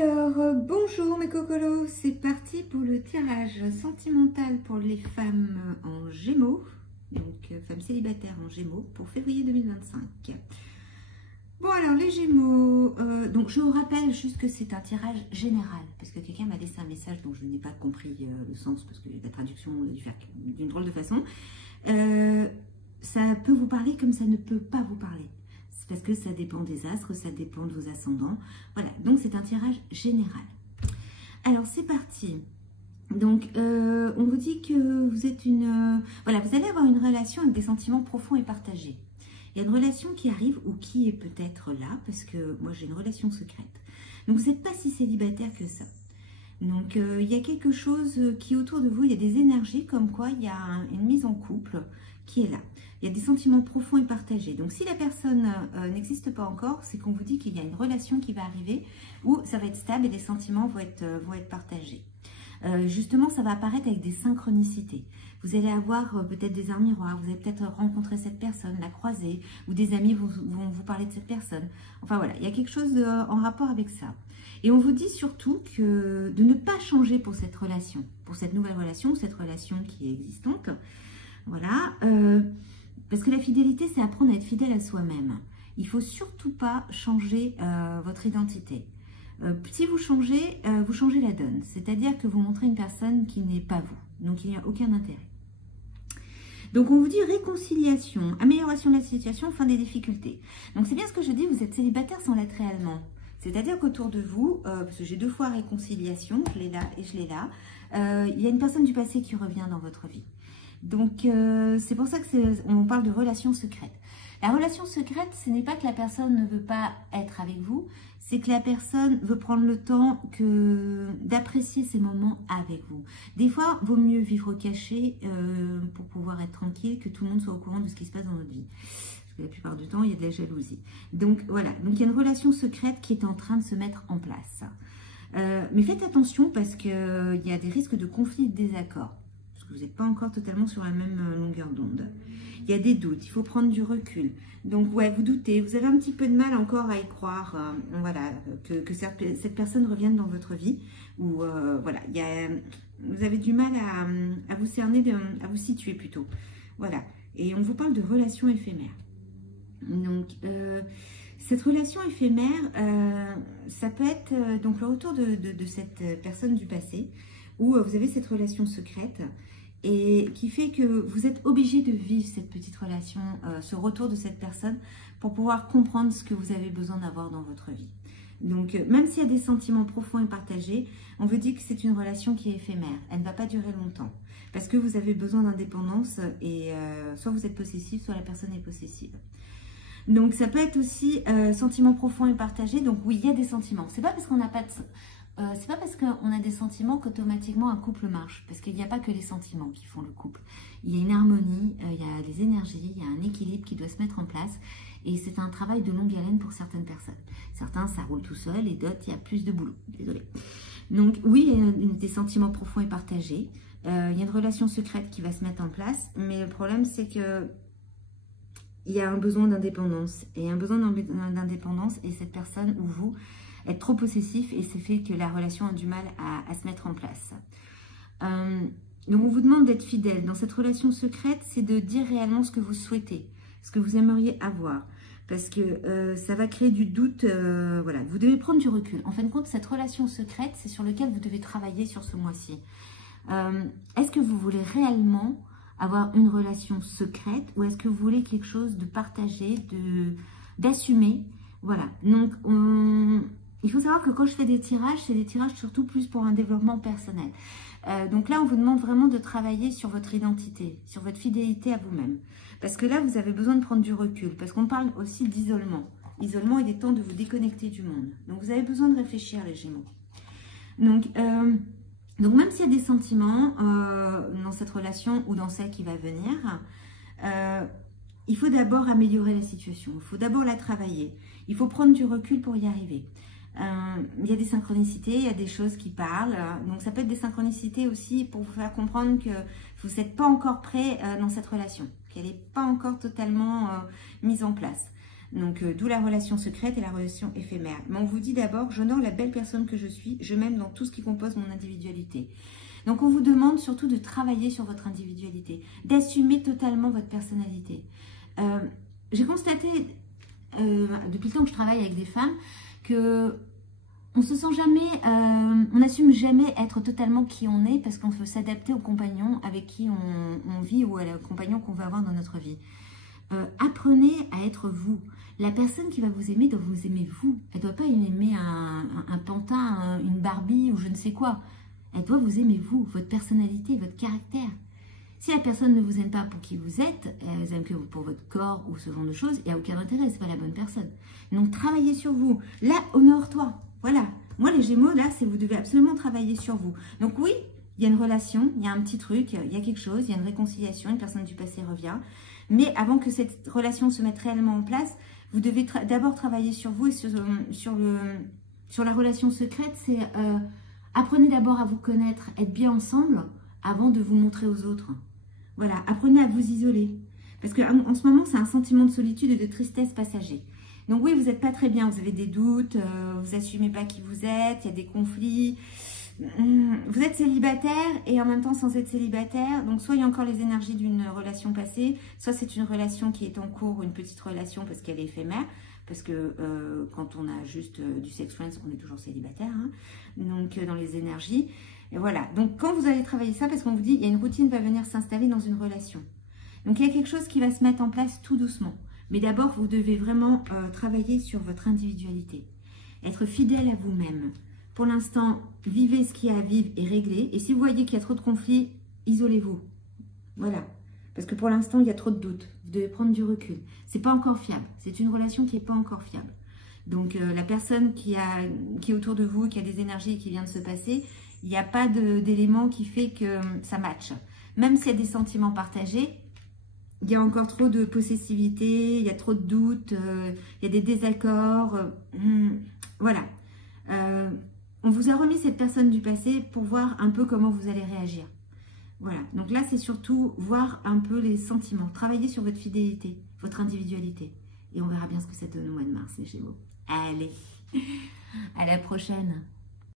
Alors, bonjour mes cocolos, c'est parti pour le tirage sentimental pour les femmes en Gémeaux, donc femmes célibataires en Gémeaux pour février 2025. Bon alors les Gémeaux, donc je vous rappelle juste que c'est un tirage général, parce que quelqu'un m'a laissé un message dont je n'ai pas compris le sens, parce que la traduction a dû faire d'une drôle de façon. Ça peut vous parler comme ça ne peut pas vous parler. Parce que ça dépend des astres, ça dépend de vos ascendants. Voilà, donc c'est un tirage général. Alors c'est parti. Donc on vous dit que vous êtes voilà, vous allez avoir une relation avec des sentiments profonds et partagés. Il y a une relation qui arrive ou qui est peut-être là, parce que moi j'ai une relation secrète. Donc vous n'êtes pas si célibataire que ça. Donc il y a quelque chose qui autour de vous, il y a des énergies comme quoi il y a une mise en couple qui est là. Il y a des sentiments profonds et partagés. Donc si la personne n'existe pas encore, c'est qu'on vous dit qu'il y a une relation qui va arriver où ça va être stable et les sentiments vont être partagés. Justement, ça va apparaître avec des synchronicités. Vous allez avoir peut-être des arts miroirs, vous allez peut-être rencontrer cette personne, la croiser, ou des amis vont vous parler de cette personne. Enfin voilà, il y a quelque chose en rapport avec ça. Et on vous dit surtout que de ne pas changer pour cette relation, pour cette nouvelle relation, cette relation qui est existante. Voilà, parce que la fidélité, c'est apprendre à être fidèle à soi-même. Il ne faut surtout pas changer votre identité. Si vous changez la donne. C'est-à-dire que vous montrez une personne qui n'est pas vous. Donc, il n'y a aucun intérêt. Donc, on vous dit réconciliation, amélioration de la situation, fin des difficultés. Donc, c'est bien ce que je dis, vous êtes célibataire sans l'être réellement. C'est-à-dire qu'autour de vous, parce que j'ai deux fois réconciliation, je l'ai là et je l'ai là, il y a une personne du passé qui revient dans votre vie. Donc, c'est pour ça qu'on parle de relation secrète. La relation secrète, ce n'est pas que la personne ne veut pas être avec vous, c'est que la personne veut prendre le temps d'apprécier ces moments avec vous. Des fois, vaut mieux vivre caché pour pouvoir être tranquille, que tout le monde soit au courant de ce qui se passe dans notre vie. Parce que la plupart du temps, il y a de la jalousie. Donc, voilà. Donc, il y a une relation secrète qui est en train de se mettre en place. Mais faites attention parce qu'il y a des risques de conflits et de désaccords. Vous n'êtes pas encore totalement sur la même longueur d'onde. Il y a des doutes, il faut prendre du recul. Donc, ouais, vous doutez, vous avez un petit peu de mal encore à y croire, voilà, que cette personne revienne dans votre vie. Ou, voilà, vous avez du mal à vous cerner, à vous situer plutôt. Voilà, et on vous parle de relations éphémères. Donc, cette relation éphémère, ça peut être donc le retour de cette personne du passé, où vous avez cette relation secrète, et qui fait que vous êtes obligé de vivre cette petite relation, ce retour de cette personne, pour pouvoir comprendre ce que vous avez besoin d'avoir dans votre vie. Donc, même s'il y a des sentiments profonds et partagés, on veut dire que c'est une relation qui est éphémère. Elle ne va pas durer longtemps. Parce que vous avez besoin d'indépendance, et soit vous êtes possessif, soit la personne est possessive. Donc, ça peut être aussi sentiments profonds et partagés. Donc, oui, il y a des sentiments. C'est pas parce qu'on n'a pas de... c'est pas parce qu'on a des sentiments qu'automatiquement un couple marche. Parce qu'il n'y a pas que les sentiments qui font le couple. Il y a une harmonie, il y a des énergies, il y a un équilibre qui doit se mettre en place. Et c'est un travail de longue haleine pour certaines personnes. Certains, ça roule tout seul, et d'autres, il y a plus de boulot. Désolée. Donc oui, il y a des sentiments profonds et partagés. Il y a une relation secrète qui va se mettre en place. Mais le problème, c'est que il y a un besoin d'indépendance. Et un besoin d'indépendance, et cette personne ou vous être trop possessif, et c'est fait que la relation a du mal à se mettre en place. Donc on vous demande d'être fidèle. Dans cette relation secrète, c'est de dire réellement ce que vous souhaitez, ce que vous aimeriez avoir. Parce que ça va créer du doute. Voilà, vous devez prendre du recul. En fin de compte, cette relation secrète, c'est sur lequel vous devez travailler sur ce mois-ci. Est-ce que vous voulez réellement avoir une relation secrète, ou est-ce que vous voulez quelque chose de partagé, d'assumer? Voilà, donc il faut savoir que quand je fais des tirages, c'est des tirages surtout plus pour un développement personnel. Donc là, on vous demande vraiment de travailler sur votre identité, sur votre fidélité à vous-même. Parce que là, vous avez besoin de prendre du recul. Parce qu'on parle aussi d'isolement. Isolement, il est temps de vous déconnecter du monde. Donc, vous avez besoin de réfléchir, les Gémeaux. Donc même s'il y a des sentiments dans cette relation ou dans celle qui va venir, il faut d'abord améliorer la situation. Il faut d'abord la travailler. Il faut prendre du recul pour y arriver. Il y a des synchronicités, il y a des choses qui parlent. Donc, ça peut être des synchronicités aussi pour vous faire comprendre que vous n'êtes pas encore prêt dans cette relation, qu'elle n'est pas encore totalement mise en place. Donc, d'où la relation secrète et la relation éphémère. Mais on vous dit d'abord, j'honore la belle personne que je suis, je m'aime dans tout ce qui compose mon individualité. Donc, on vous demande surtout de travailler sur votre individualité, d'assumer totalement votre personnalité. J'ai constaté, depuis le temps que je travaille avec des femmes, que on se sent jamais, on n'assume jamais être totalement qui on est parce qu'on veut s'adapter au compagnon avec qui on vit ou au compagnon qu'on va avoir dans notre vie. Apprenez à être vous. La personne qui va vous aimer doit vous aimer vous. Elle ne doit pas aimer un pantin, une Barbie ou je ne sais quoi. Elle doit vous aimer vous, votre personnalité, votre caractère. Si la personne ne vous aime pas pour qui vous êtes, elle aime que pour votre corps ou ce genre de choses, il n'y a aucun intérêt, c'est pas la bonne personne. Donc travaillez sur vous. Là, honore-toi. Voilà. Moi, les Gémeaux, là, c'est vous devez absolument travailler sur vous. Donc oui, il y a une relation, il y a un petit truc, il y a quelque chose, il y a une réconciliation, une personne du passé revient. Mais avant que cette relation se mette réellement en place, vous devez d'abord travailler sur vous et sur la relation secrète. C'est apprenez d'abord à vous connaître, être bien ensemble avant de vous montrer aux autres. Voilà, apprenez à vous isoler. Parce qu'en ce moment, c'est un sentiment de solitude et de tristesse passager. Donc oui, vous n'êtes pas très bien, vous avez des doutes, vous n'assumez pas qui vous êtes, il y a des conflits. Vous êtes célibataire et en même temps sans être célibataire. Donc soit il y a encore les énergies d'une relation passée, soit c'est une relation qui est en cours, une petite relation parce qu'elle est éphémère. Parce que quand on a juste du sex friends, on est toujours célibataire. Hein. Donc dans les énergies. Et voilà. Donc quand vous allez travailler ça, parce qu'on vous dit, il y a une routine qui va venir s'installer dans une relation. Donc il y a quelque chose qui va se mettre en place tout doucement. Mais d'abord, vous devez vraiment travailler sur votre individualité. Être fidèle à vous-même. Pour l'instant, vivez ce qu'il y a à vivre et réglez. Et si vous voyez qu'il y a trop de conflits, isolez-vous. Voilà. Parce que pour l'instant, il y a trop de doutes. Vous devez prendre du recul. C'est pas encore fiable. C'est une relation qui n'est pas encore fiable. Donc, la personne qui est autour de vous, qui a des énergies qui vient de se passer, il n'y a pas d'élément qui fait que ça matche. Même s'il y a des sentiments partagés, il y a encore trop de possessivité, il y a trop de doutes, il y a des désaccords. Voilà. On vous a remis cette personne du passé pour voir un peu comment vous allez réagir. Voilà. Donc là, c'est surtout voir un peu les sentiments. Travailler sur votre fidélité, votre individualité. Et on verra bien ce que ça donne au mois de mars, les Gémeaux. Allez, à la prochaine.